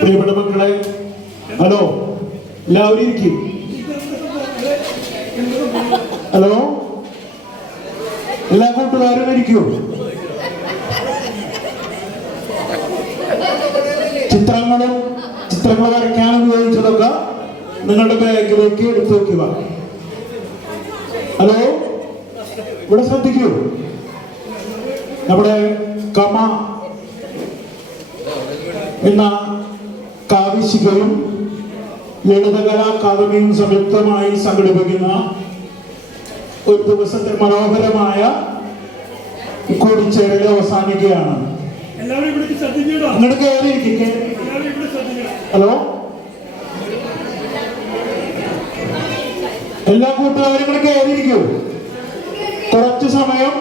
പ്രിയപ്പെട്ട മക്കളെ, ഹലോ, എല്ലാവരും ഇരിക്കും. ഹലോ, എല്ലാ കൂട്ടുകാരും ഇരിക്കൂ. ചിത്രങ്ങൾ വരയ്ക്കാൻ ഉപയോഗിച്ചതൊക്കെ നിങ്ങളുടെ ബാഗിലേക്ക് എടുത്തു വെക്കുക. ഹലോ, ഇവിടെ ശ്രദ്ധിക്കൂ. നമ്മുടെ കമ എന്ന കാവ്യശിഖയും ലളിതകലാ അക്കാദമിയും സംയുക്തമായി സംഘടിപ്പിക്കുന്ന ഒരു ദിവസത്തെ മനോഹരമായ കൂടിച്ചേരൽ അവസാനിക്കുകയാണ്. അങ്ങോട്ട് കയറിയിരിക്കും. ഹലോ, എല്ലാ കൂട്ടുകാരും കൂടെ കയറിയിരിക്കൂ. കുറച്ച് സമയം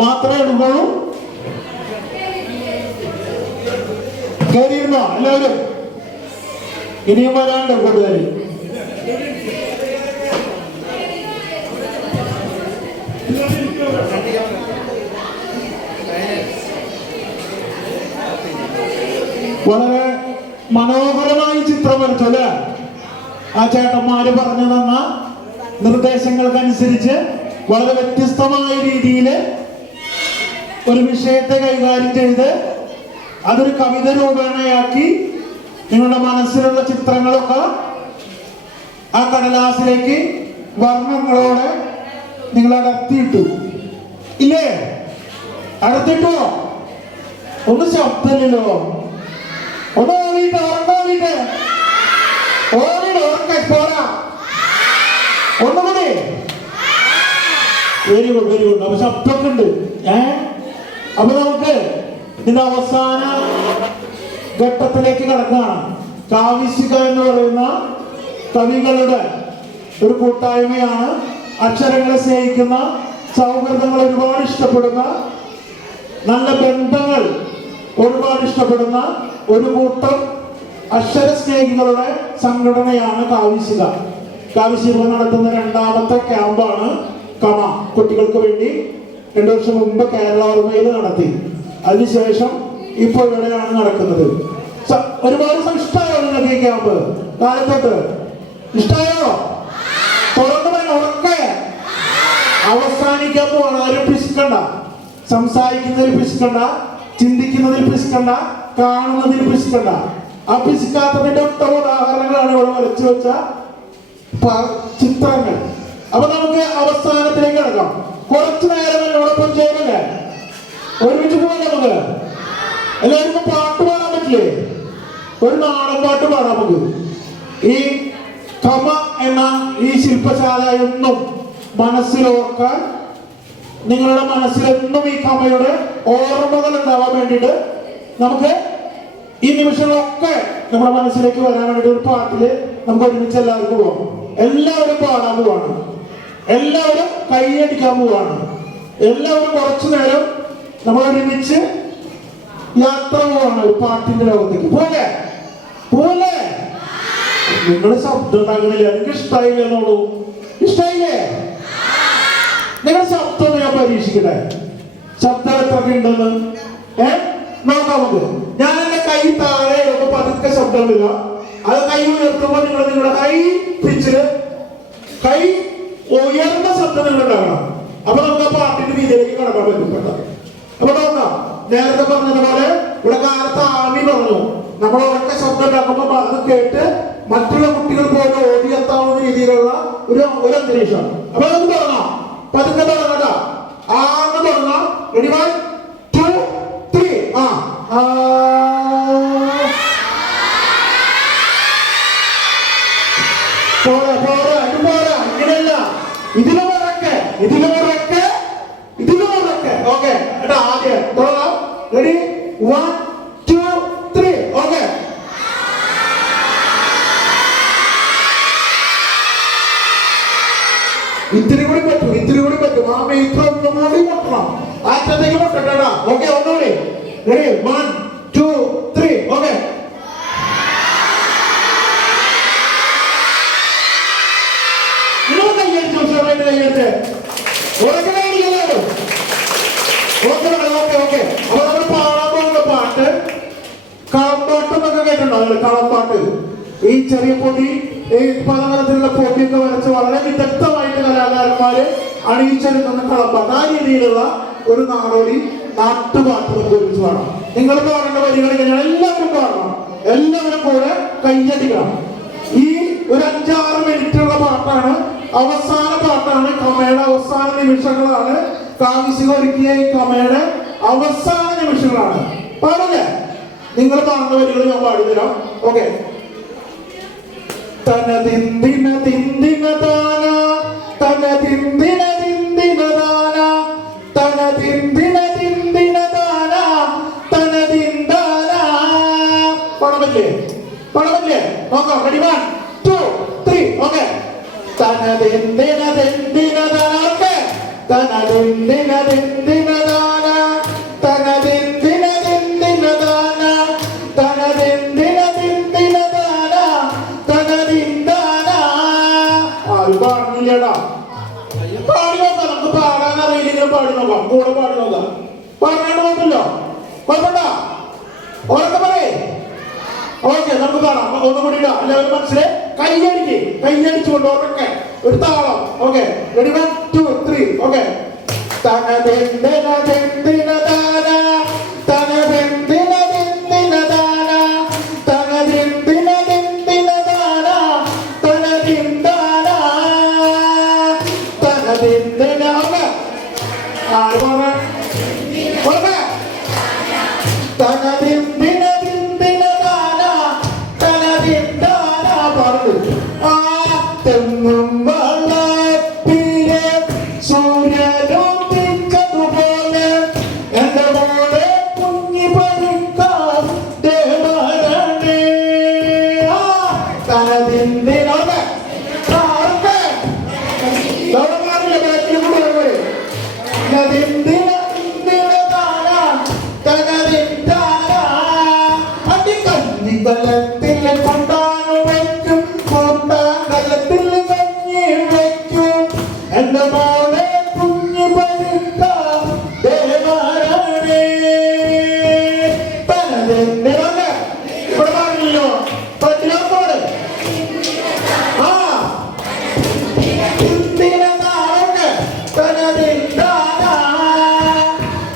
മാത്രമേ എടുക്കുള്ളൂ. കയറിയിരുന്നോ എല്ലാവരും? ഇനിയും വരാണ്ട് കൂട്ടുകാർ. വളരെ മനോഹരമായി ചിത്രം വരച്ചല്ലേ? ആ ചേട്ടന്മാര് പറഞ്ഞു തന്ന നിർദ്ദേശങ്ങൾക്കനുസരിച്ച് വളരെ വ്യത്യസ്തമായ രീതിയിൽ ഒരു വിഷയത്തെ കൈകാര്യം ചെയ്ത് അതൊരു കവിത രൂപേണയാക്കി നിങ്ങളുടെ മനസ്സിലുള്ള ചിത്രങ്ങളൊക്കെ ആ കടലാസിലേക്ക് വർണ്ണങ്ങളോടെ നിങ്ങൾ അടർത്തിയിട്ടു ഇല്ലേ? അടർത്തിട്ടോ? ഒന്ന് ശബ്ദമില്ലല്ലോ. ഒന്ന് ഓടിയിട്ട് പോരാ. ഒന്നുകൂടി. Very good, very good. അപ്പൊ ശബ്ദമൊക്കെ ഉണ്ട്. അപ്പൊ നമുക്ക് ഇതിന്റെ അവസാന ഘട്ടത്തിലേക്ക് കടക്കുകയാണ്. കാവ്യശിഖ എന്ന് പറയുന്ന കവികളുടെ ഒരു കൂട്ടായ്മയാണ്. അക്ഷരങ്ങളെ സ്നേഹിക്കുന്ന, സൗഹൃദങ്ങൾ ഒരുപാട് ഇഷ്ടപ്പെടുന്ന, നല്ല ബന്ധങ്ങൾ ഒരുപാട് ഇഷ്ടപ്പെടുന്ന ഒരു കൂട്ടം അക്ഷര സ്നേഹികളുടെ സംഘടനയാണ് കാവ്യശിഖ. കാവ്യശിഖ നടത്തുന്ന രണ്ടാമത്തെ ക്യാമ്പാണ് കമ. കുട്ടികൾക്ക് വേണ്ടി 2 വർഷം മുമ്പ് കേരള ഓർമ്മയിൽ നടത്തി. അതിനുശേഷം ഇപ്പോൾ ഇവിടെയാണ് നടക്കുന്നത്. ഒരുപാട് ഇഷ്ടമായോ നിങ്ങൾക്ക് ഈ ക്യാമ്പ്? കാലത്തോട്ട് ഇഷ്ടമായോ? ഉറക്കെ അവസാനിക്കാൻ പോവാണ്. ആരും പിശുക്കണ്ട. സംസാരിക്കുന്നതിൽ പിശുക്കണ്ട, ചിന്തിക്കുന്നതിൽ പിശുക്കണ്ട, കാണുന്നതിൽ പിശുക്കണ്ട. ആ പിശുക്കാത്തതിന്റെ ഒട്ട ഉദാഹരണങ്ങളാണ് ഇവിടെ വരച്ചു വെച്ച ചിത്രങ്ങൾ. അപ്പൊ നമുക്ക് അവസാനത്തിലേക്ക് കിടക്കാം. കുറച്ചു നേരം എന്നോടൊപ്പം ചെയ്യുന്നില്ലേ? ഒരുമിച്ച് പോകാൻ നമുക്ക് എല്ലാവർക്കും പാട്ട് പാടാൻ പറ്റില്ലേ? ഒരു നാടൻ പാട്ട് പാടാം നമുക്ക്. ഈ കമ എന്ന ഈ ശില്പശാല എന്നും മനസ്സിലോർക്കാൻ, നിങ്ങളുടെ മനസ്സിലെന്നും ഈ കമയുടെ ഓർമ്മകൾ ഉണ്ടാവാൻ വേണ്ടിയിട്ട് നമുക്ക് ഈ നിമിഷങ്ങളൊക്കെ നമ്മുടെ മനസ്സിലേക്ക് വരാൻ വേണ്ടിയിട്ട് ഒരു പാട്ടില് നമുക്ക് ഒരുമിച്ച് എല്ലാവർക്കും പോവാം. എല്ലാവരും പാടാൻ പോവാണ്. എല്ലാവരും കൈയടിക്കാൻ പോവാണ്. എല്ലാവരും കുറച്ചു നേരം നമ്മൾ ഒരുമിച്ച് യാത്ര പോവാണ് ഒരു പാട്ടിന്റെ ലോകത്തേക്ക്. പോലെ നിങ്ങൾ ശബ്ദം ഉണ്ടാകണില്ല. എനിക്ക് ഇഷ്ടമായില്ല എന്നോളൂ. ഇഷ്ടമായില്ലേ? നിങ്ങളുടെ ശബ്ദം ഞാൻ പരീക്ഷിക്കട്ടെ. ശബ്ദം എത്രയൊക്കെ ഉണ്ടെന്ന് നോക്കാം നമുക്ക്. ഞാൻ എന്റെ കൈ താഴെ ഇടുമ്പോ പതുക്കെ ശബ്ദമില്ല. അത് കൈ ഉയർത്തുമ്പോൾ നിങ്ങളുടെ കൈ പിച്ചില് കൈ ഉയർന്ന ശബ്ദം നിങ്ങൾ ഉണ്ടാകണം. അപ്പൊ നമുക്ക് ആ പാട്ടിന്റെ രീതിയിലേക്ക് കടക്കാൻ പറ്റും പെട്ടെന്ന്. അപ്പൊ നോക്കാം. നേരത്തെ പറഞ്ഞതുപോലെ ഇവിടെ കാലത്ത് ആമി പറഞ്ഞു, നമ്മൾ ഉറക്കെ ശബ്ദം ഉണ്ടാക്കുമ്പോൾ അത് കേട്ട് മറ്റുള്ള കുട്ടികൾ പോലും ഓടിയെത്താവുന്ന രീതിയിലുള്ള ഒരു അന്തരീക്ഷം. അപ്പൊ നമുക്ക് തുടങ്ങാം. പതുക്കെ തുടങ്ങണ്ട. ആന്ന് തുടങ്ങാം. റെഡി? 1 2 3. പോരാ. ഇങ്ങനെയല്ല. ഇതിലും ഉറക്കെ. ഓക്കെ. ആദ്യം തുടങ്ങാം. റെഡി? 1 2 3. ഓക്കെ. ഇത്തിരി കൂടി പറ്റും. ആ മീറ്റർ ഒന്നും കൂടി പൊട്ടണം. ആറ്റത്തേക്ക് പൊട്ടട്ടാ. ഓക്കെ, ഒന്നുകൂടി. റെഡി? 1 2 3. ഓക്കെ. കൈയടിച്ചു. അതിൽ കളപ്പാട്ട് ഈ ചെറിയ പൊടി ഈ പലതരത്തിലുള്ള പൊടിയൊക്കെ വരച്ച് വളരെ വിദഗ്ധമായിട്ട് കലാകാരന്മാര് അണിയിച്ചെടുക്കുന്ന കളപ്പാട്ട് ആ രീതിയിലുള്ള ഒരു നാടോടി നാട്ടുപാട്ട് നമുക്ക് ഒരുമിച്ച് പാടാം. നിങ്ങൾ പാടേണ്ട വരികൾ കഴിഞ്ഞാൽ എല്ലാവരും പാടണം, എല്ലാവരും കൂടെ കയ്യടിക്കണം. ഈ ഒരു 5-6 മിനിറ്റുള്ള പാട്ടാണ്, അവസാന പാട്ടാണ്, കമയുടെ അവസാന നിമിഷങ്ങളാണ്. കാവിശിക ഒരുക്കിയ ഈ കമയുടെ അവസാന നിമിഷങ്ങളാണ്. പാടില്ലേ? നിങ്ങൾ പാടുന്ന വരികൾ ഞാൻ പാടിത്തരാം. ഓക്കെ. തനതിന്ദിന തിന്ദിന ദാന തനതിന്ദിന തിന്ദിന ദാന തനതിന്ദിന തിന്ദിന ദാന തനതിന്ദാന. പാടാൻ പറ്റില്ലേ? പാടാൻ പറ്റില്ലേ? നോക്കാം. റെഡി? 1 2 3. ഓക്കെ. തനതിന്ദിന തിന്ദിന ദാന. ഓക്കെ. തനതിന്ദിന തിന്ദിന ദാന തനതിന്ദിന തിന്ദിന ദാന തനതിന്ദിന തിന്ദിന ദാന തനതിന്ദാന. ആരും പാടുന്നില്ലടാ. പാടി നോക്കാം. നമുക്ക് പാടാൻ അറിയില്ലെങ്കിലും പാടി നോക്കാം. കൂടെ പാടി നോക്കാം. പാടാണ്ട് കുഴപ്പമില്ലോ? കുഴപ്പമില്ല? ഉറക്കെ പറയേ. ഓക്കെ, നമുക്ക് പാടാം. ഒന്നുകൂടി ഇടാം. എല്ലാവരും മനസ്സിലെ കൈയടിക്ക്. കൈയടിച്ചുകൊണ്ട് ഉറക്കെ ഒരു താളം. ഓക്കെ. റെഡി? 1 2 3. ഓക്കെ. തനതിന്ദിന തിന്ദിന ദാന തനതിന്ദിന തിന്ദിന ദാന തനതിന്ദിന തിന്ദിന ദാന തനതിന്ദാന തനതിന്ദിന. ഓക്കെ. ആര് പാടാ? ഓക്കെ. തനതിന്ദിന തിന്ദിന ദാന തനതിന്ദാന. പാടുന്നു. ആ തെങ്ങും വളപ്പിലെ സൂര്യനോദിച്ചതുപോലെ എന്റെ മോളെ കുഞ്ഞി പറിക്കാൻ ദേവരണേ. ആ തനതിന്ദിന. ഓക്കെ. ഓക്കെ. പാടില്ല. ബാക്കിൽ കൂടെ തനതിന്ദിന തിന്ദിന ദാന തനതിന്ദാന. അടിക്കല്ലിൽ കൊണ്ടാണ് വയ്ക്കും കൂട്ടാങ്കലത്തിൽ കഞ്ഞി വയ്ക്കും എന്റെ മോളെ കുഞ്ഞു പരുക്കാൻ ദേവരണേ. തനതിന്ദിന. ഇവിടെ പാടില്ലല്ലോ. പറ്റില്ല. പാട്. ആ തിന്ദിന ദാന തനതിന്ദാന.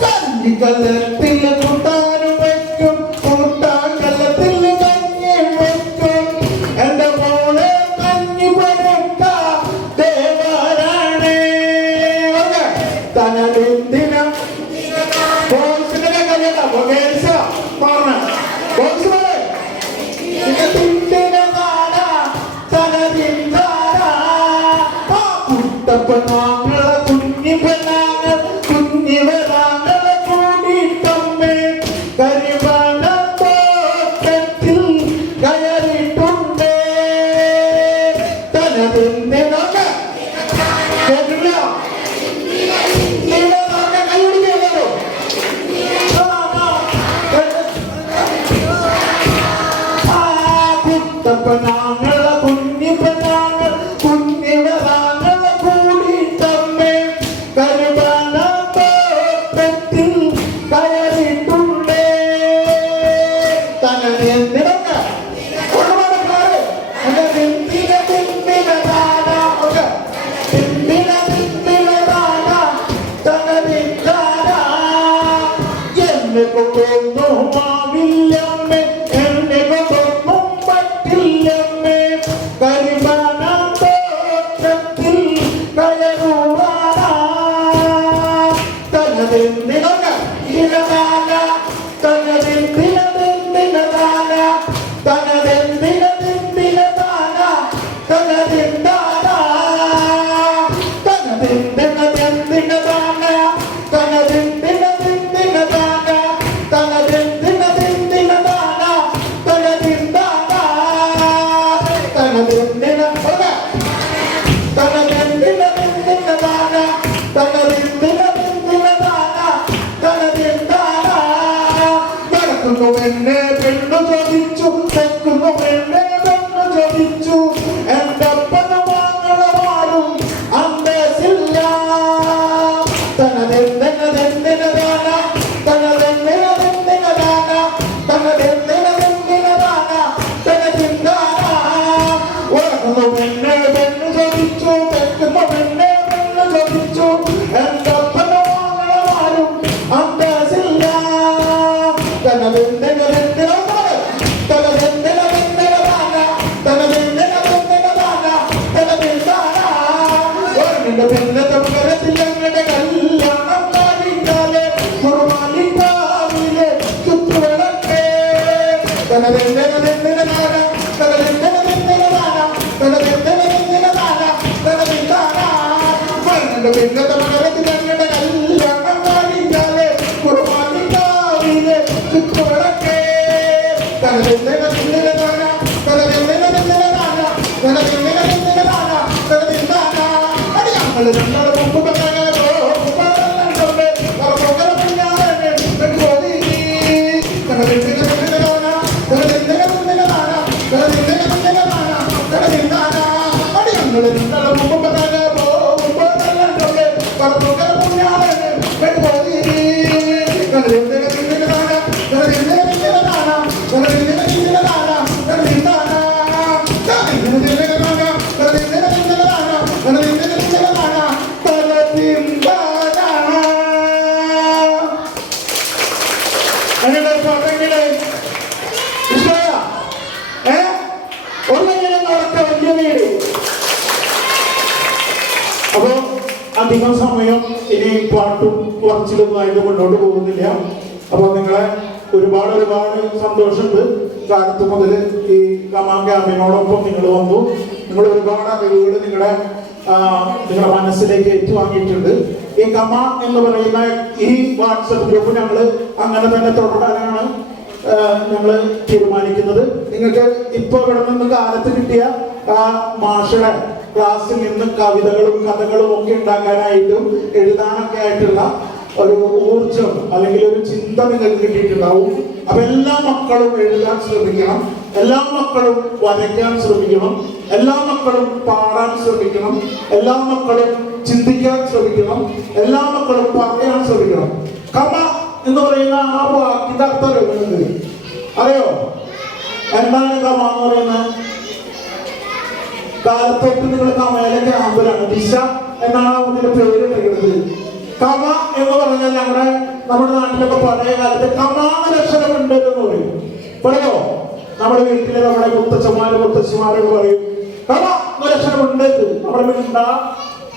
കല്ലിക്കല്ലത്തിൽ കൂട്ടാനും വയ്ക്കും കൂട്ടാങ്കലത്തിൽ കഞ്ഞി വയ്ക്കും എന്റെ മോളെ കഞ്ഞി പരുക്കാൻ ദേവരണേ. ഓക്കെ. തനതിന്ദിന. ബോക്സിന്റെ കല്യാണം പറഞ്ഞ ബോക്സ് പോലെ തിന്ദിന ദാന തനതിന്ദാന. ആ കുട്ടപ്പനാങ്ങളെ കുഞ്ഞിപ്പനാങ്ങൾ കുഞ്ഞിവരാങ്ങളെ കൂടിയിട്ടമ്മേ കരിമണ തോട്ടത്തിൽ കയറിയിട്ടുണ്ടേ. തനതിന്ദിന. ഓക്കെ. കേട്ടില്ല? കൈയടിക്കല്ലോ. കുട്ടപ്പനാങ്ങളെ കുഞ്ഞിപ്പനാങ്ങൾ കുഞ്ഞിവരാങ്ങളെ കൂടിയിട്ടമ്മേ കരിമണ പിന്നത്തെ മകരത്തിൽ ഞങ്ങളുടെ കല്യാണം കഴിഞ്ഞാലേ കുറുമാലിക്കാവിലെ ചുറ്റുവിളക്കേ പിന്നത്തെ മകരത്തിൽ ഞങ്ങളുടെ കല്യാണം കഴിഞ്ഞാലേ കുറുമാലിക്കാവിലെ ചുറ്റുവിളക്കേ അപ്പോ അധികം സമയം ഇനി പാട്ടും കുറച്ചിലൊന്നും ആയിട്ട് മുന്നോട്ട് പോകുന്നില്ല. അപ്പൊ നിങ്ങളെ ഒരുപാട് സന്തോഷമുണ്ട്. കാലത്ത് മുതൽ ഈ കമാൻ ക്യാമ്പിനോടൊപ്പം നിങ്ങൾ വന്നു. നിങ്ങൾ ഒരുപാട് അറിവുകൾ നിങ്ങളുടെ മനസ്സിലേക്ക് ഏറ്റുവാങ്ങിയിട്ടുണ്ട്. ഈ കമ എന്ന് പറയുന്ന ഈ വാട്സപ്പ് ഗ്രൂപ്പ് ഞങ്ങൾ അങ്ങനെ തന്നെ തുടരാനാണ് ഞങ്ങൾ തീരുമാനിക്കുന്നത്. നിങ്ങൾക്ക് ഇപ്പൊ ഇവിടെ നിന്ന് കാലത്ത് കിട്ടിയ മാഷയുടെ ക്ലാസ്സിൽ നിന്ന് കവിതകളും കഥകളും ഒക്കെ ഉണ്ടാക്കാനായിട്ടും എഴുതാനൊക്കെ ആയിട്ടുള്ള ഒരു ഊർജം അല്ലെങ്കിൽ ഒരു ചിന്ത നിങ്ങൾക്ക് കിട്ടിയിട്ടുണ്ടാവും. അപ്പൊ എല്ലാ മക്കളും എഴുതാൻ ശ്രമിക്കണം, എല്ലാ മക്കളും വരയ്ക്കാൻ ശ്രമിക്കണം, എല്ലാ മക്കളും പാടാൻ ശ്രമിക്കണം, എല്ലാ മക്കളും ചിന്തിക്കാൻ ശ്രമിക്കണം, എല്ലാ മക്കളും പറയാൻ ശ്രമിക്കണം. കമ എന്ന് പറയുന്ന ആ വാക്കിന്റെ അർത്ഥം എഴുതുന്നത് അറിയോ? എന്താണ് കമ എന്ന് പറയുന്നത്? കാലത്തോട്ട് നിങ്ങൾ കമയിലെ ക്യാമ്പിലാണ്. ദിശ എന്നാണ് അതിന്റെ പേര് ഇട്ടിരുന്നത്. കമ എന്ന് പറഞ്ഞാൽ നമ്മുടെ നാട്ടിലൊക്കെ പഴയ കാലത്ത് കമാന ലക്ഷണമുണ്ട് എന്ന് പറയും. പറയോ? നമ്മുടെ വീട്ടില് നമ്മുടെ മുത്തച്ഛന്മാരൊക്കെ പറയും കമ ലക്ഷണമുണ്ട്. നമ്മുടെ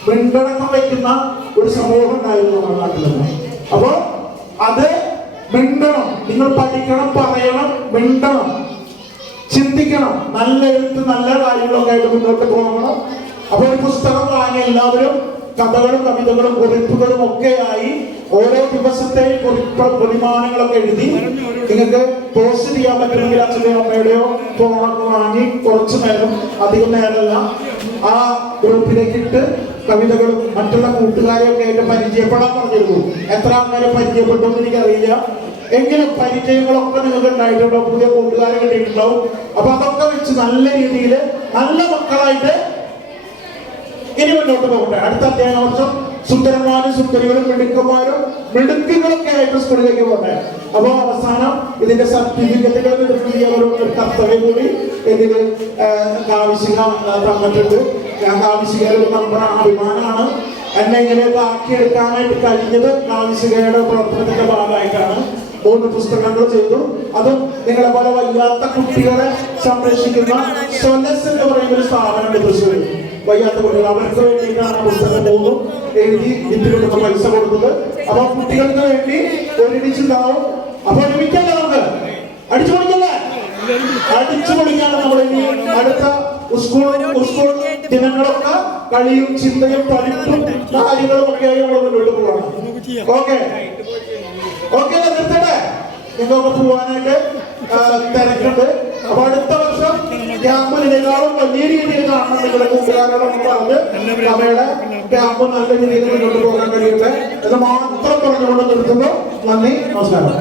മിണ്ടടക്കം വയ്ക്കുന്ന ഒരു സമൂഹം ഉണ്ടായിരുന്നു നമ്മുടെ നാട്ടിലൊക്കെ. അപ്പൊ അത് മിണ്ടണം, നിങ്ങൾ പഠിക്കണം, പറയണം, മിണ്ടണം, ചിന്തിക്കണം, നല്ല എഴുത്ത് നല്ല കാര്യങ്ങളൊക്കെ ആയിട്ട് മുന്നോട്ട് പോകണം. അപ്പൊ ഒരു പുസ്തകം വാങ്ങി എല്ലാവരും കഥകളും കവിതകളും കുറിപ്പുകളും ഒക്കെയായി ഓരോ ദിവസത്തെയും പരിമാണങ്ങളൊക്കെ എഴുതി നിങ്ങൾക്ക് പോസ്റ്റ് ചെയ്യാൻ പറ്റുമെങ്കിൽ അച്ഛൻ്റെയോ അമ്മയുടെയോ ഫോണൊക്കെ വാങ്ങി കുറച്ചു നേരം, അധികം നേരമല്ല, ആ ഗ്രൂപ്പിലേക്ക് ഇട്ട് കവിതകളും മറ്റുള്ള കൂട്ടുകാരെയൊക്കെ ആയിട്ട് പരിചയപ്പെടാൻ പറഞ്ഞിരുന്നു. എത്ര ആൾക്കാരെ പരിചയപ്പെട്ടു എന്ന് എനിക്കറിയില്ല, എങ്കിലും പരിചയങ്ങളൊക്കെ നിങ്ങൾക്ക് ഉണ്ടായിട്ടുണ്ടോ, പുതിയ കൂട്ടുകാരെ കിട്ടിയിട്ടുണ്ടാവും. അപ്പൊ അതൊക്കെ വെച്ച് നല്ല രീതിയിൽ നല്ല മക്കളായിട്ട് ഇനി മുന്നോട്ട് പോകട്ടെ. അടുത്ത അധ്യയന വർഷം സുന്ദരന്മാരും സുന്ദരികളും മിടുക്കന്മാരും മിടുക്കുകളൊക്കെ ആയിട്ട് സ്കൂളിലേക്ക് പോകട്ടെ. അപ്പൊ അവസാനം ഇതിന്റെ സർട്ടിഫിക്കറ്റുകൾ ഒരു കർത്തവ്യം കൂടി ഇതിന് കാവിശിക തന്നിട്ടുണ്ട്. ഞാൻ കാവിശികയുടെ നമ്മുടെ അഭിമാനമാണ്. എന്നെ ഇങ്ങനെയൊക്കെ ആക്കിയെടുക്കാനായിട്ട് കഴിഞ്ഞത് കാവിശികയുടെ പ്രവർത്തനത്തിന്റെ ഭാഗമായിട്ടാണ്. 3 പുസ്തകങ്ങൾ ചെയ്തു. അതും നിങ്ങളെ പോലെ വയ്യാത്ത കുട്ടികളെ സംരക്ഷിക്കുന്ന സൊലസ് എന്ന് പറയുന്ന ഒരു സ്ഥാപനമുണ്ട് തൃശ്ശൂർ. വയ്യാത്ത കുട്ടികൾ, അവർക്ക് വേണ്ടിയിട്ടാണ് പുസ്തകം 3 എഴുതി വിറ്റുകൊടുത്ത പൈസ കൊടുത്തത്. അപ്പൊ കുട്ടികൾക്ക് വേണ്ടി ഒരിടിച്ചുണ്ടാവും. അപ്പൊ ഒരുമിക്കല്ലേ, നമുക്ക് അടിച്ചു പൊളിക്കല്ലേ? അടിച്ചു പൊളിക്കാണ് നമ്മൾ ഇനി അടുത്ത സ്കൂൾ ദിനങ്ങളൊക്കെ കളിയും ചിന്തയും പഠിപ്പും കാര്യങ്ങളും ഒക്കെ ആയി നമ്മൾ മുന്നോട്ട് പോവാണ്. ഓക്കെ നിർത്തട്ടെ, നിങ്ങൾക്ക് പോവാനായിട്ട് തിരക്കുണ്ട്. അപ്പൊ അടുത്ത വർഷം ക്യാമ്പിനേക്കാളും വലിയ രീതിയിൽ കാണണം നിങ്ങളുടെ കൂട്ടുകാരോടൊപ്പം പറഞ്ഞ് അവയുടെ ക്യാമ്പ് നല്ല രീതിയിൽ മുന്നോട്ട് പോകാൻ കഴിയട്ടെ എന്ന് മാത്രം പറഞ്ഞുകൊണ്ട് നിർത്തുന്നു. നന്ദി, നമസ്കാരം.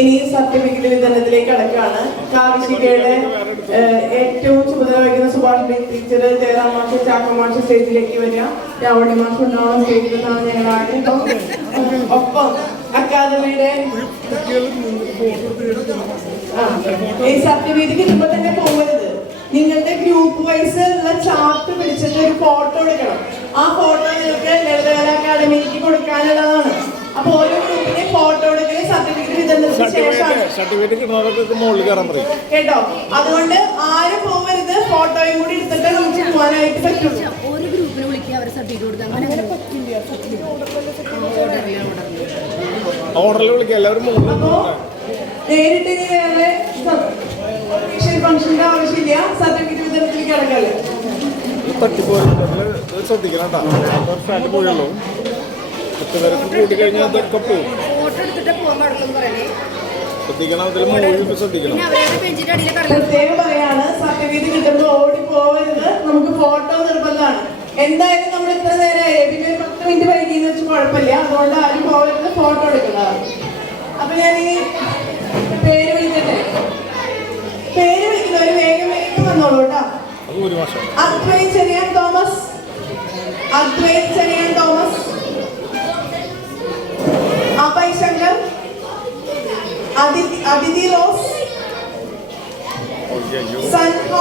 ഇനി സർട്ടിഫിക്കറ്റ് വിതരണത്തിലേക്ക് കടക്കുകയാണ്. കാവിശികയുടെ ഏറ്റവും ചുമതല വഹിക്കുന്ന സുഭാഷ് ടീച്ചർ, ജയറാം മാഷ്, ചാക്ക മാഷ് സ്റ്റേജിലേക്ക് വരിക. രാവണി മാഷ് ഉണ്ടാവണം സ്റ്റേജിൽ നിന്നാണ് ഞങ്ങളാണ്. ഒപ്പം അക്കാദമിയുടെ ഈ സർട്ടിഫിക്കറ്റ് കിട്ടുമ്പോ തന്നെ പോകരുത്. നിങ്ങളുടെ ഗ്രൂപ്പ് വൈസ് ഉള്ള ചാർട്ട് പിടിച്ചിട്ട് ഒരു ഫോട്ടോ എടുക്കണം. ആ ഫോട്ടോ നിങ്ങൾക്ക് ലളിതകല അക്കാദമിക്ക് കൊടുക്കാനുള്ളതാണ്. അപ്പൊ ഓരോ ഗ്രൂപ്പിന്റെ ഫോട്ടോ എടുക്കല് സർട്ടിഫിക്കറ്റ് വിതരണത്തിന് ശേഷമാണ് കേട്ടോ. അതുകൊണ്ട് ആരും പോകരുത്, ഫോട്ടോയും കൂടി എടുത്തിട്ട് നമുക്ക് പോകാനായിട്ട് പറ്റുള്ളൂ. ഓരോ ഗ്രൂപ്പിനെ വിളിക്കുക, അവരെ സർട്ടിഫിക്കറ്റ് കൊടുത്താൽ അങ്ങനെ അപ്പോ നേരിട്ട് ഇനി വേറെ ഫംഗ്ഷന്റെ ആവശ്യമില്ല, സർട്ടിഫിക്കറ്റ് വിതരണത്തിലേക്ക് കിടക്കല്ലേ. ഫോട്ടോ എടുത്തിട്ട് പോകാൻ പാടുള്ളൂ പറയണേ. പ്രത്യേകം പറയാണ്, സർട്ടിഫിക്കറ്റ് കിട്ടുമ്പോൾ ഓടി പോകരുത്, നമുക്ക് ഫോട്ടോ നിർബന്ധമാണ്. എന്തായാലും നമ്മൾ ഇത്ര നേരമായി, പിന്നെ 10 മിനിറ്റ് വൈകിന്ന് വെച്ച് കുഴപ്പമില്ല. അതുകൊണ്ട് ആരും പോകരുത്, ഫോട്ടോ എടുക്കുന്നതാണ്. അപ്പൊ ഞാൻ ഈ പേര് വിളിക്കട്ടെ, പേര് വിളിക്കുന്നവര് വേഗം വേഗം വന്നോളൂ കേട്ടോ. അദ്വൈത് ചെറിയാൻ തോമസ്, അദ്വൈത് ചെറിയാൻ തോമസ്, അഭയ് ശങ്കർ, അതിഥി റോസ്, സൻഹ.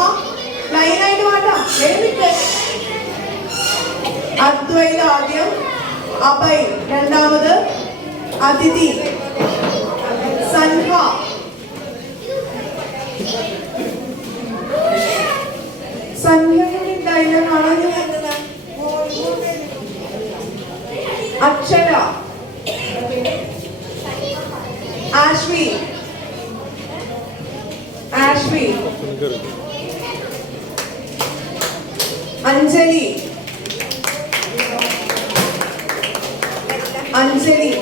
ലൈനായിട്ട് വേണ്ട, അദ്വൈത് ആദ്യം, അഭയ് രണ്ടാമത്, അതിഥി, സൻഹ, അക്ഷര, ആശ്വി, ആശ്വി, അഞ്ജലി, അഞ്ജലി,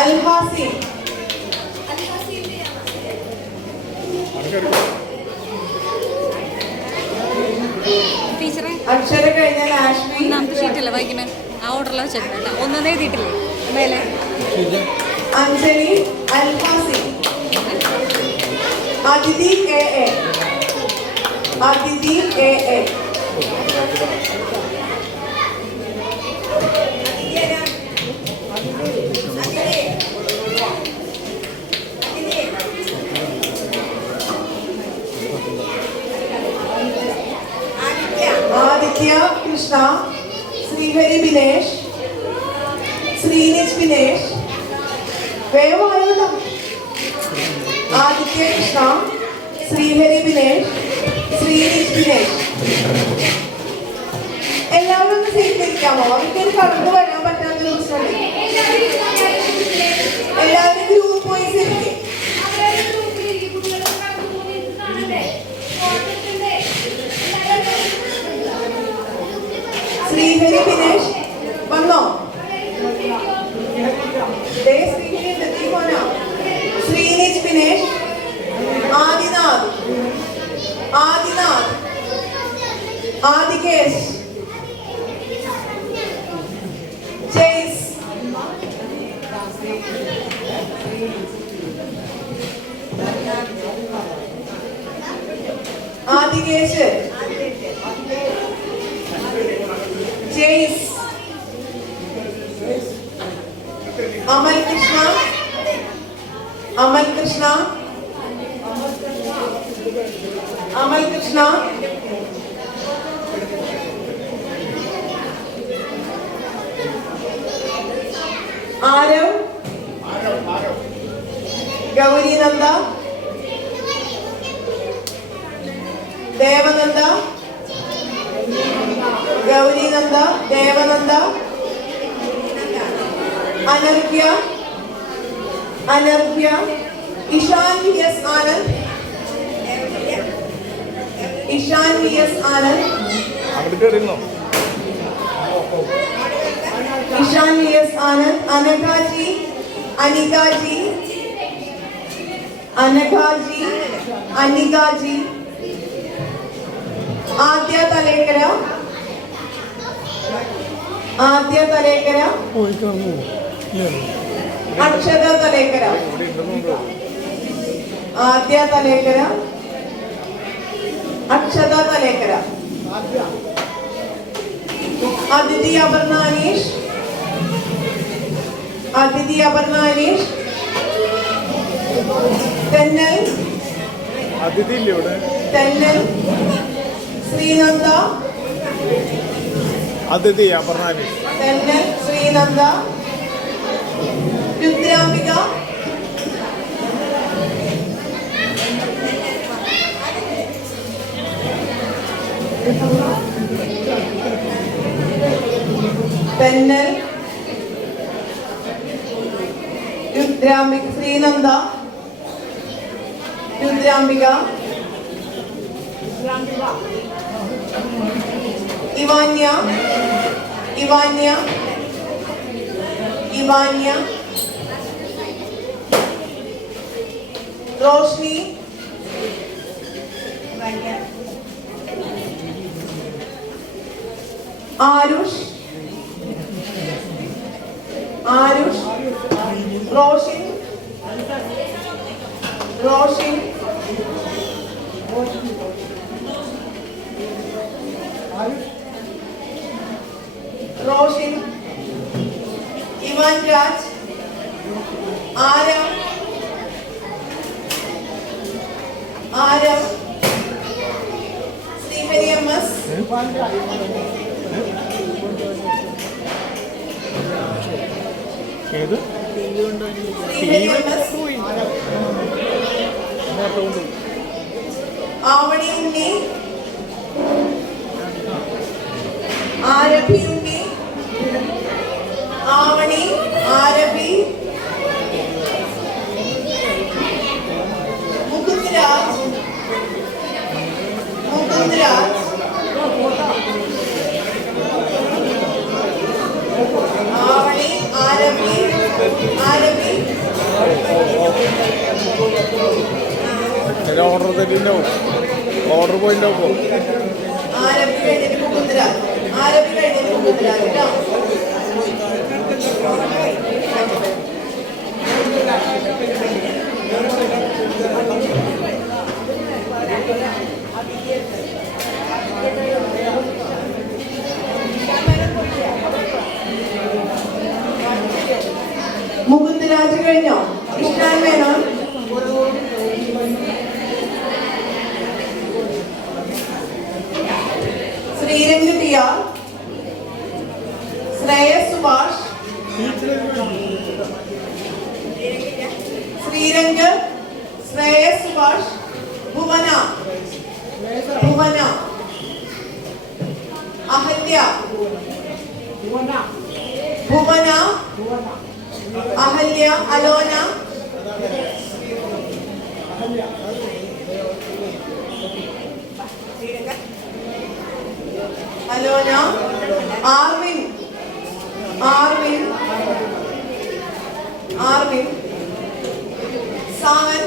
അൽഹാസി, അക്ഷര കഴിഞ്ഞാൽ ആശ്വി. നമുക്ക് ഷീറ്റല്ലേ വായിക്കണേ, ആ ഓർഡറിൽ വെച്ചിട്ടുണ്ട്. ഒന്നും എഴുതിയിട്ടില്ലേ മേലെ? അഞ്ജലി, അൽഹാസി, അതിഥി എ, അതിഥി എ, ആദിത്യ കൃഷ്ണ, ശ്രീഹരി ബിനേഷ്, ശ്രീനിജ് ബിനേഷ്. വേഗമായോട്ടോ. ആദിത്യ കൃഷ്ണ, ശ്രീഹരി ബിനേഷ്, ശ്രീനിജ് ബിനേഷ്. എല്ലാവരും ഒന്ന് സ്വീകരിക്കാമോ? അവർക്കൊരു കടന്നു വരാൻ പറ്റാത്തൊരു പ്രശ്നമുണ്ട്. എല്ലാവരും ഗ്രൂപ്പ് വൈസ് ഇരിക്കും. ശ്രീഹരി ബിനേഷ് വന്നോ? Sreenij Binesh, Adinath, Adinath, Adikesh, Jais, Adikesh, Jais, Amal Krishna, Amal Krishna, Amal Krishna, Aarav, Gaurinanda, Devananda, Gaurinanda, Devananda, Anarghya, Anarghya, Ishan V S Anand, Ishan V S Anand, Ishan V S Anand, Anagha ji, Anika ji, Anagha ji, Anika ji, Adya Thalekkara, ആദ്യ തലേക്കര, അക്ഷത തലേക്കര, ആദ്യ തലേക്കര, അക്ഷത തലേക്കര, അതിഥി അപർണാനീഷ്, അതിഥി അപർണാനീഷ്, തെന്നൽ, തെന്നൽ, ശ്രീനന്ദ, അതിഥി അപർണാവി. തെന്നൽ ശ്രീനന്ദ, രുദ്രാംബിക, തെന്നൽ രുദ്രാംബിക, ശ്രീനന്ദ, രുദ്രാംബിക, ഇവാന്യ, ഇവാന്യ, ഇവാന്യ, റോഷ്നി, ആരുഷ്, ആരുഷ്, റോഷിൻ, റോഷിൻ, റോഷിൻ, ഇവാൻ രാജ്, ആരം, ആരം, ശ്രീഹരി എം എസ്, ഏത് ശ്രീഹരി എം എസ്, ആവണി ഉണ്ണി, ആരഭി ഉണ്ണി, ആവണി, ആരഭി, മുകുന്ദ്രാജ്, മുകുന്ദ്രാജ്, ആവണി, ആരഭി, ആരഭി, ഓർഡർ തെറ്റിണ്ടാവും. ഓർഡർ പോയിണ്ടാവും. ആരഭി കഴിഞ്ഞിട്ട് മുകുന്ദ്രാജ്, ആരഭി കഴിഞ്ഞിട്ട് മുകുന്ദ്രാജ് കേട്ടോ. മുകുന്ദ്രാജ് കഴിഞ്ഞോ? Krishnan Menon, Sreerang ടിയ, Shreyas Subhash, Sreerang, Shreyas Subhash, Bhuvana, Bhuvana, Ahalya, Bhuvana, Ahalya, Alona, Alona, ആർവിൻ, ആർവിൻ, ആർവിൻ, Sawan,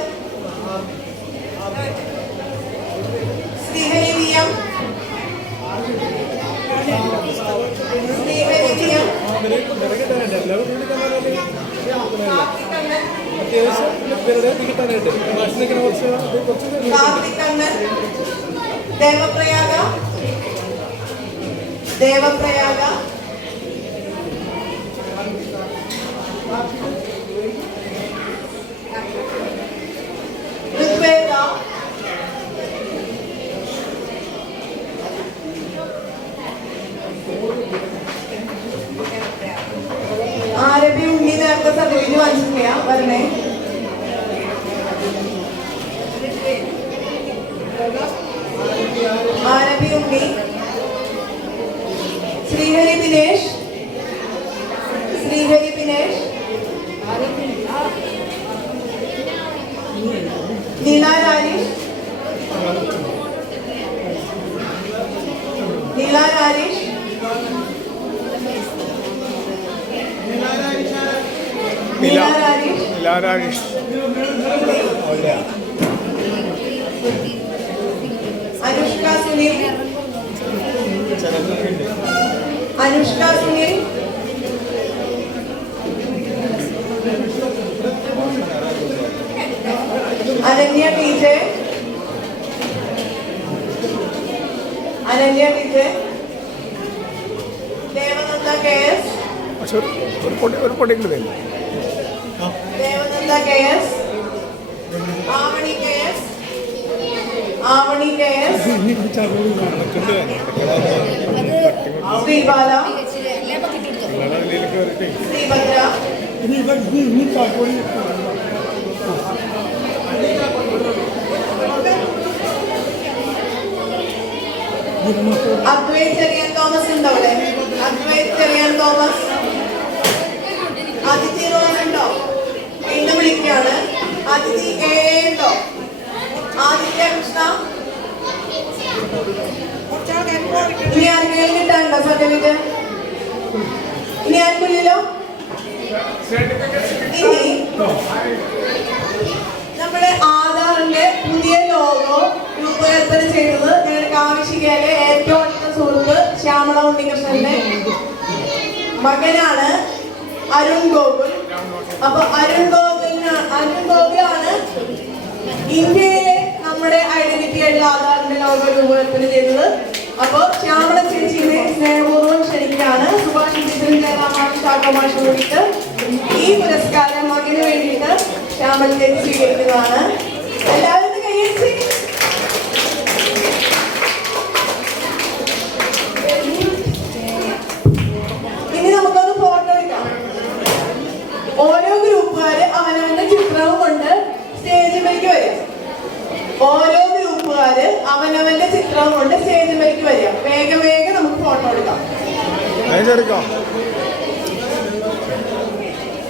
Srihari V M, Srihari V M, Karthik Kannan, Devaprayaga, Devaprayaga, Rigveda, Arabhi Unni നേരത്തെ സർട്ടിഫിക്കറ്റ് വാങ്ങിച്ചിട്ടില്ല, വരണേ. ആരഭി ഉണ്ണി, ശ്രീഹരി ദിനേശ്, ശ്രീഹരി ദിനേശ്, നീല Rajesh, Neela Rajesh, Neela Rajesh, Larakesh. Anushka Sunil, Anushka Sunil, Ananya T J, Ananya T J, Devananda K S, പക്ഷെ ഒരു പൊടിയുണ്ട്. Devananda K S, Avani K S, Avani KS, Sreebala, Sreebhadra, Advaith Cherian Thomas ഉണ്ടോ അവിടെ? അദ്വൈത് ചെറിയാൻ തോമസ്. അതിഥി റോയ് ഉണ്ടോ? വീണ്ടും വിളിക്കുകയാണ്. അതിഥി ഉണ്ടോ? ആദിത്യ കൃഷ്ണ. ഇനി ആർക്കെങ്കിലും കിട്ടാനുണ്ടോ സർട്ടിഫിക്കറ്റ്? ഇനി ആർക്കില്ലല്ലോ. ഇനി നമ്മുടെ ആധാറിന്റെ പുതിയ ലോഗോ രൂപകൽപ്പന ചെയ്തത് ഞങ്ങളുടെ കാവിശികയിലെ ഏറ്റവും അടുത്ത സുഹൃത്ത് ശ്യാമള ഉണ്ണികൃഷ്ണന്റെ മകനാണ് അരുൺ ഗോകുൽ. അപ്പൊ അരുൺ ഗോകുലാണ് ഇന്ത്യയിലെ നമ്മുടെ ഐഡന്റിറ്റി ആയിട്ടുള്ള ആധാറിന്റെ ലോഗോ രൂപകൽപ്പന ചെയ്തത്. അപ്പൊ ശ്യാമള ചേച്ചിയെ സ്നേഹപൂർവ്വം ക്ഷണിക്കുകയാണ്. സുഭാഷ് ടീച്ചറും ജയറാമാഷും ശാഖമാഷും കൂടിയിട്ട് ഈ പുരസ്കാരം മകന് വേണ്ടിയിട്ട് ശ്യാമള ചേച്ചി സ്വീകരിക്കുന്നതാണ്. എല്ലാവരും കൈയടിച്ച്. ഇനി നമുക്കൊന്ന് ഫോട്ടോ എടുക്കാം. ഓരോ ഗ്രൂപ്പുകാര് അവനവന്റെ ചിത്രവും കൊണ്ട് സ്റ്റേജിലേക്ക് വരും. ഓരോ ഗ്രൂപ്പുകാര് അവനവന്റെ ചിത്രവും കൊണ്ട് സ്റ്റേജിലേക്ക് വരിക. വേഗം വേഗം നമുക്ക് ഫോട്ടോ എടുക്കാം.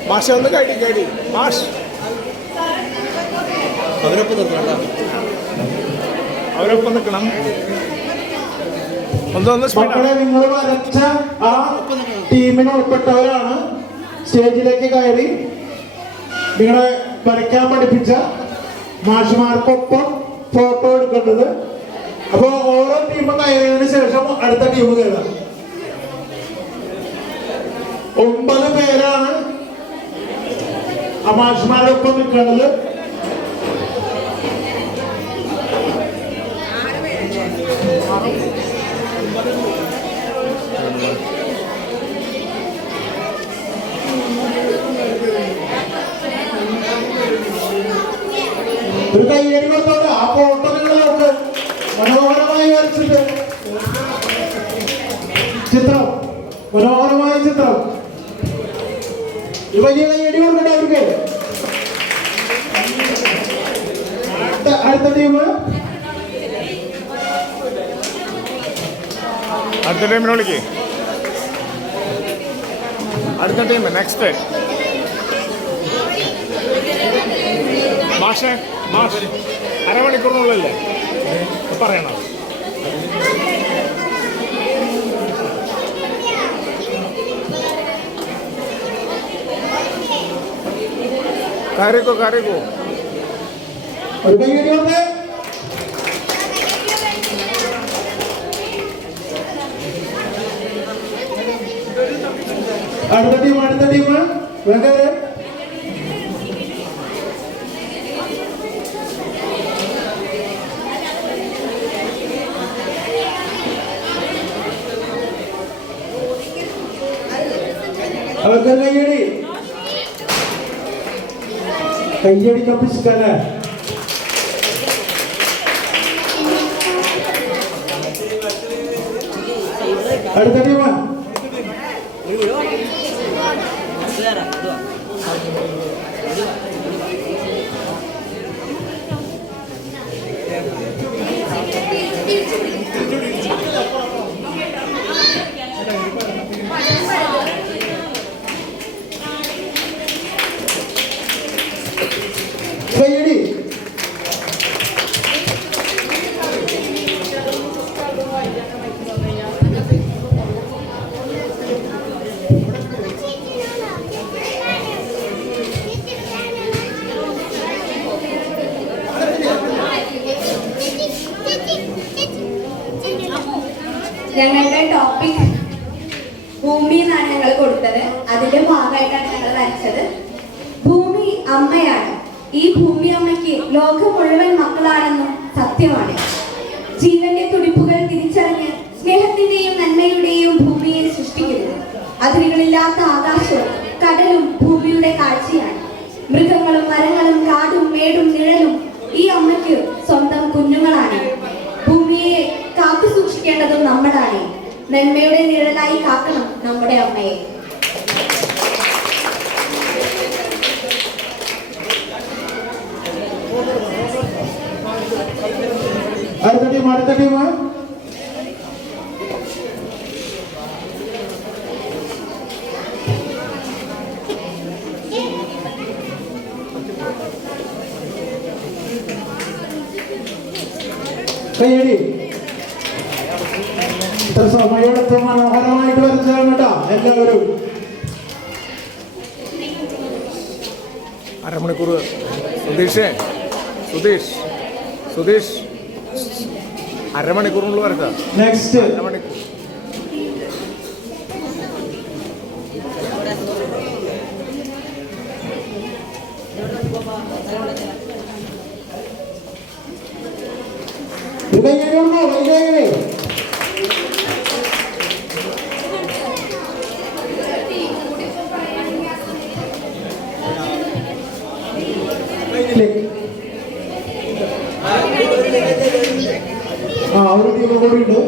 മാഷ ഒന്ന് കടി മാഷ് അവരൊപ്പം നിൽക്കണം. മക്കളെ, നിങ്ങൾ വരച്ച ആ ടീമിന് ഉൾപ്പെട്ടവരാണ് സ്റ്റേജിലേക്ക് കയറി നിങ്ങളെ വരയ്ക്കാൻ പഠിപ്പിച്ച മാഷുമാർക്കൊപ്പം ഫോട്ടോ എടുക്കേണ്ടത്. അപ്പൊ ഓരോ ടീമും കയറിയതിനു ശേഷം അടുത്ത ടീം കയറാം. 9 പേരാണ് ആ മാഷുമാരുടെ ഒപ്പം നിൽക്കേണ്ടത്. ഒരു കയ്യടി കൊടുത്തോട്ടെ. ആ ഫോട്ടോ നിങ്ങൾ നോക്ക്. മനോഹരമായി വരച്ചിട്ട് ചിത്രം, മനോഹരമായ ചിത്രം. വലിയ കയ്യടി കൊടുക്കട്ടെ അവർക്ക്. അടുത്ത ടീം, അടുത്ത ടീമിനെ വിളിക്കേ. അടുത്ത ടീം നെക്സ്റ്റ് മാഷ് അരമണിക്കൂറിനുള്ളല്ലേ പറയണം. കയറിക്കോ ഒരു കയ്യടി കൊടുത്തേ. അടുത്ത ടീം വേണ്ട. അവർക്ക് കയ്യടിക്കാൻ പിടിച്ചിട്ടല്ലേ. അടുത്ത ടീം കയ്യടി. ഞങ്ങളുടെ ടോപ്പിക് ഭൂമി എന്നാണ് ഞങ്ങൾ കൊടുത്തത്. അതിന്റെ ഭാഗമായിട്ടാണ് ഞങ്ങൾ വരച്ചത്. ഭൂമി അമ്മയാണ്. ഈ ഭൂമി അമ്മയ്ക്ക് ലോകം മുഴുവൻ മക്കളാണെന്നും സത്യമാണ്. ജീവന്റെ തുടിപ്പുകൾ തിരിച്ചറിഞ്ഞ് സ്നേഹത്തിന്റെയും നന്മയുടെയും ഭൂമിയെ സൃഷ്ടിക്കുന്നു. അതിരുകളില്ലാത്ത ആകാശവും കടലും ഭൂമിയുടെ കാഴ്ചയാണ്. മൃഗങ്ങളും മരങ്ങളും കാടും മേടും നിഴലും ഈ അമ്മയ്ക്ക് സ്വന്തം കുഞ്ഞുങ്ങളാണ്. നന്മയുടെ നിഴലായി കാക്കണം നമ്മുടെ അമ്മയെ. അടുത്ത ടീം കയ്യടി. ഇത്ര സമയമെടുത്ത് മനോഹരമായിട്ട് വരച്ചാണ് കേട്ടോ എല്ലാവരും. അരമണിക്കൂർ സുധീഷ് അരമണിക്കൂറിനുള്ളിൽ വരച്ചാ. നെക്സ്റ്റ് അരമണിക്കൂർ. ഒരു ടീം കൂടി ഉണ്ട്.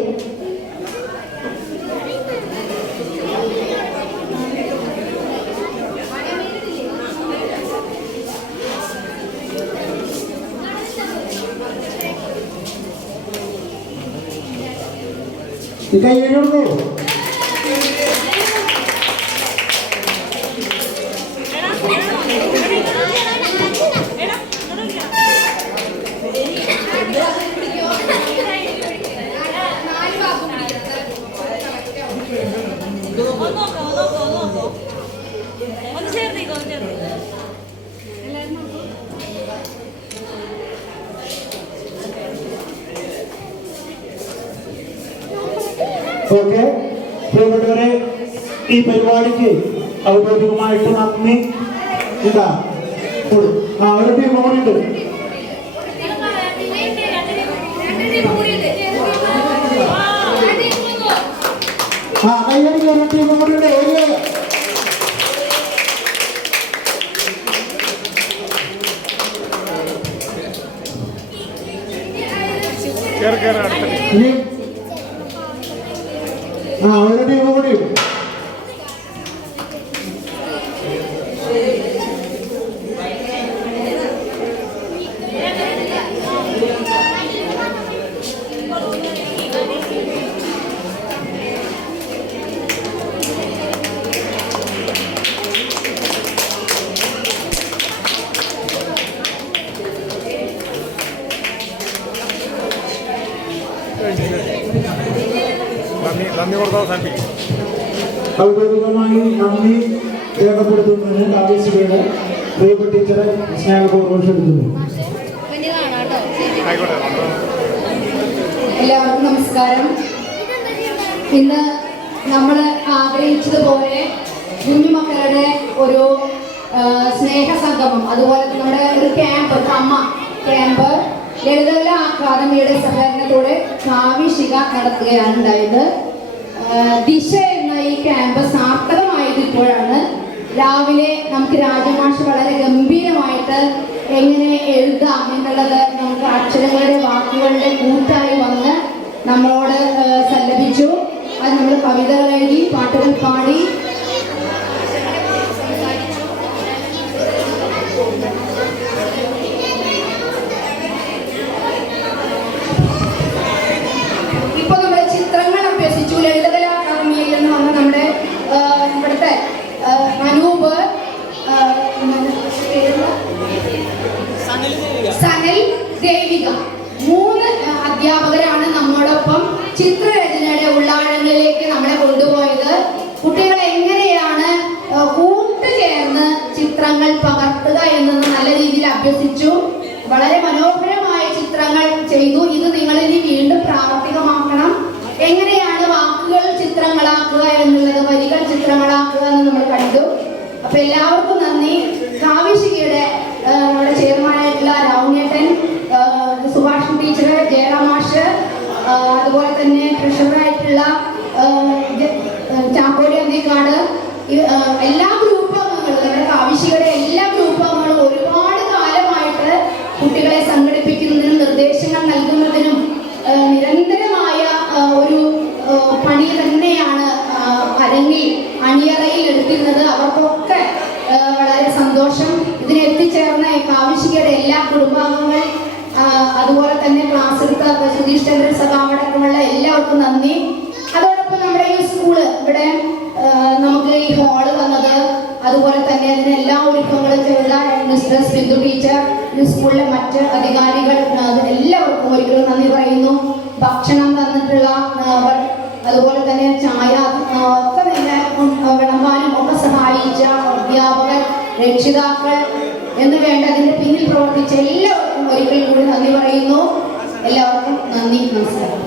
കയ്യടിയുള്ളൂ. ഒന്ന് ചേർന്നേക്കോ. ഓക്കെ, പ്രിയപ്പെട്ടവരെ, ഈ പരിപാടിക്ക് ഔദ്യോഗികമായിട്ട് നന്ദി. എന്താ ഒരു ടീം കൂടി ഉണ്ട്. കയ്യടിക്ക് ഒരു ടീം കൂടി ഉണ്ട്. ഒരു ടീം കൂടി. നന്ദി കൊടുത്ത് അവസാനിപ്പിക്കും. ഔദ്യോഗികമായി നന്ദി രേഖപ്പെടുത്തുന്നതിന് കാവ്യശ്രീയുടെ പ്രിയപ്പെട്ട ടീച്ചറെ സ്നേഹപൂർവ്വം ക്ഷണിക്കുന്നു. ആയിക്കോട്ടെ. എല്ലാവർക്കും നമസ്കാരം. ഇന്ന് നമ്മൾ ആഗ്രഹിച്ചതുപോലെ കുഞ്ഞുമക്കളുടെ ഒരു സ്നേഹസംഗമം, അതുപോലെ നമ്മുടെ ഒരു ക്യാമ്പ്, അമ്മ ക്യാമ്പ് ലളിതകല അക്കാദമിയുടെ സഹകരണത്തോടെ കാവ്യശിക നടത്തുകയാണ് ഉണ്ടായത്. ദിശ എന്ന ഈ ക്യാമ്പ് സാർത്ഥകമായത് ഇപ്പോഴാണ്. രാവിലെ നമുക്ക് രാജമാഷ് വളരെ ഗംഭീരമായിട്ട് എങ്ങനെ എഴുതാം എന്നുള്ളത് നമുക്ക് അക്ഷരങ്ങളുടെ വാക്കുകളുടെ കൂട്ടായി വന്ന് നമ്മളോട് സല്ലപിച്ചു. അത് നമ്മൾ കവിതകൾ എഴുതി, പാട്ടുകൾ പാടി, ഇപ്പൊ നമ്മുടെ ചിത്രങ്ങൾ അഭ്യസിച്ചു. ലളിതകലാ അക്കാദമിയിൽ നിന്ന് വന്ന നമ്മുടെ ഇവിടുത്തെ അനൂപ്, സനൽ, ദേവിക, 3 അധ്യാപകരാണ് നമ്മോടൊപ്പം ചിത്രരചനയുടെ ഉള്ളാഴങ്ങളിലേക്ക് നമ്മളെ കൊണ്ടുപോയത്. കുട്ടികൾ എങ്ങനെയാണ് കൂട്ടുചേർന്ന് ചിത്രങ്ങൾ പകർത്തുക എന്നത് നല്ല രീതിയിൽ അഭ്യസിച്ചു. വളരെ മനോഹരമായ ചിത്രങ്ങൾ ചെയ്തു. ഇത് നിങ്ങളിനി വീണ്ടും പ്രാവർത്തികമാക്കണം. എങ്ങനെയാണ് വാക്കുകൾ ചിത്രങ്ങളാക്കുക എന്നുള്ളത്, വരികൾ ചിത്രങ്ങളാക്കുക എന്ന് നമ്മൾ കണ്ടു. അപ്പൊ എല്ലാവർക്കും നന്ദി. കാവ്യശികയുടെ നമ്മുടെ ചെയർമാനായിട്ടുള്ള രാവുണ്ണേട്ടൻ, സുഭാഷ് ടീച്ചർ, ജയറാമാഷ്, അതുപോലെ തന്നെ ട്രഷററായിട്ടുള്ള ചാക്കോടി അന്തിക്കാട്, എല്ലാ ഗ്രൂപ്പ് അംഗങ്ങളും, നമ്മുടെ കാവ്യശികയുടെ എല്ലാ ഗ്രൂപ്പ് അംഗങ്ങളും ഒരുപാട് കാലമായിട്ട് കുട്ടികളെ സംഘടിപ്പിക്കുന്നതിനും നിർദ്ദേശങ്ങൾ നൽകുന്നതിനും നിരന്തരമായ ഒരു പണി തന്നെ അഫ്സൽ സഖാവടക്കമുള്ള എല്ലാവർക്കും നന്ദി. അതോടൊപ്പം നമ്മുടെ ഈ സ്കൂള് ഇവിടെ നമുക്ക് ഈ ഹാള് വന്നത്, അതുപോലെ തന്നെ അതിന് എല്ലാ ഒരുക്കങ്ങളും ചെയ്ത മിസ്ട്രസ് ബിന്ദു ടീച്ചർ, ഈ സ്കൂളിലെ മറ്റ് അധികാരികൾ, എല്ലാവർക്കും ഒരിക്കലും നന്ദി പറയുന്നു. ഭക്ഷണം തന്നിട്ടുള്ള അതുപോലെ തന്നെ ചായ ഒക്കെ തന്നെ വിളമ്പാനും ഒക്കെ സഹായിച്ച അധ്യാപകർ, രക്ഷിതാക്കൾ എന്ന് വേണ്ട അതിന്റെ പിന്നിൽ പ്രവർത്തിച്ച എല്ലാവർക്കും ഒരിക്കൽ കൂടി നന്ദി പറയുന്നു. എല്ലാവർക്കും നന്ദി, നമസ്കാരം.